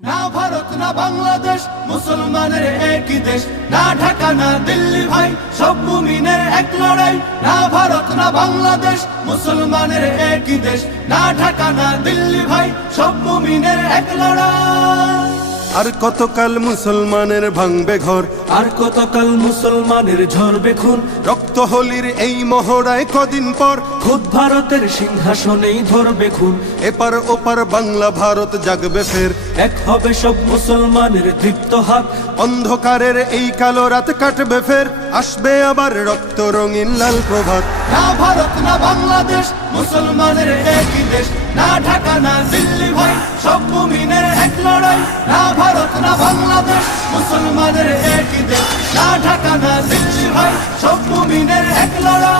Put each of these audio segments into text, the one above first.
না ভারত না বাংলাদেশ, মুসলমানের একই দেশ। না ঢাকা না দিল্লি ভাই, সব মুমিনের এক লড়াই। না ভারত না বাংলাদেশ, মুসলমানের একই দেশ। না ঢাকা না দিল্লি ভাই, সব মুমিনের এক লড়াই। আর কতকাল মুসলমানের ভাঙবে ঘর, আর কতকাল মুসলমানের ঝরবে খুন। রক্ত হোলির এই মহড়ায় কদিন পর খুদ ভারতের সিংহাসনেই ধরবে খুন। এপার ওপার বাংলা ভারত জাগবে ফের। এক হবে সব মুসলমানের দীপ্ত হাত। অন্ধকারের এই কালো রাত কাটবে ফের, আসবে আবার রক্ত রঙিন লাল প্রভাত। না ভারত না বাংলাদেশ, মুসলমানের একই দেশ। না ঢাকা না দিল্লি ভাই, সব মুমিনের এক লড়াই। না ভারত না বাংলাদেশ, মুসলমানের একই দেশ। না ঢাকা না দিল্লি ভাই, সব মুমিনের এক লড়াই।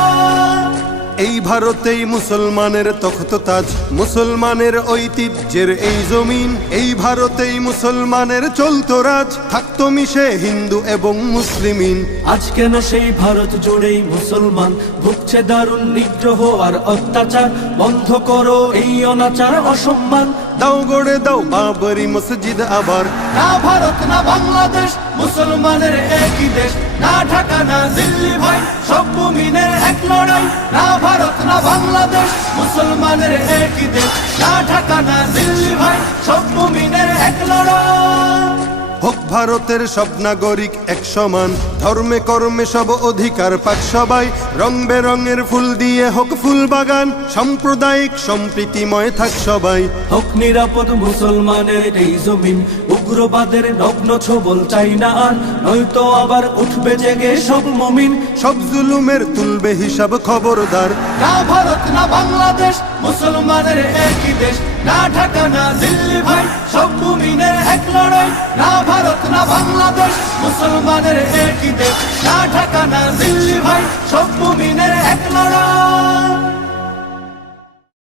এই ভারতেই মুসলমানের তখ্ত তাজ, মুসলমানের ঐতিহ্যের এই জমিন। এই ভারতেই মুসলমানের চলতো রাজ, থাকতো মিশে হিন্দু এবং মুসলিমিন। আজ কেন সেই ভারত জুড়েই মুসলমান ভুগছে দারুণ নিগ্রহ আর অত্যাচার। বন্ধ করো এই অনাচার অসম্মান। দাও গড়ে দাও বাবরি মসজিদ আবার। না ভারত না বাংলাদেশ, মুসলমানের একই দেশ। না ঢাকা না দিল্লি ভাই, সব মুমিনের এক লড়াই। না ভারত না বাংলাদেশ, মুসলমানের একই দেশ। না ঢাকা না দিল্লি ভাই, সব মুমিনের এক লড়াই। হোক ভারতের সব নাগরিক এক সমান, ধর্মে কর্মে সব অধিকার পাক সবাই। রং বেরঙের ফুল দিয়ে হোক ফুল বাগান, সাম্প্রদায়িক সম্প্রীতিময় থাক সবাই। হোক নিরাপদ মুসলমানের এই জমিন, উগ্রবাদের নগ্ন ছবল চাই না আর। নয়তো আবার উঠবে জেগে সব মুমিন, সব জুলুমের তুলবে হিসাব খবরদার। না ভারত না বাংলাদেশ, মুসলমানের একই দেশ। না ঢাকা না দিল্লি ভাই, সব মুমিনের এক লড়াই। না ভারত না বাংলাদেশ, মুসলমানের একই দেশ। না ঢাকা না দিল্লি ভাই, সব মুমিনের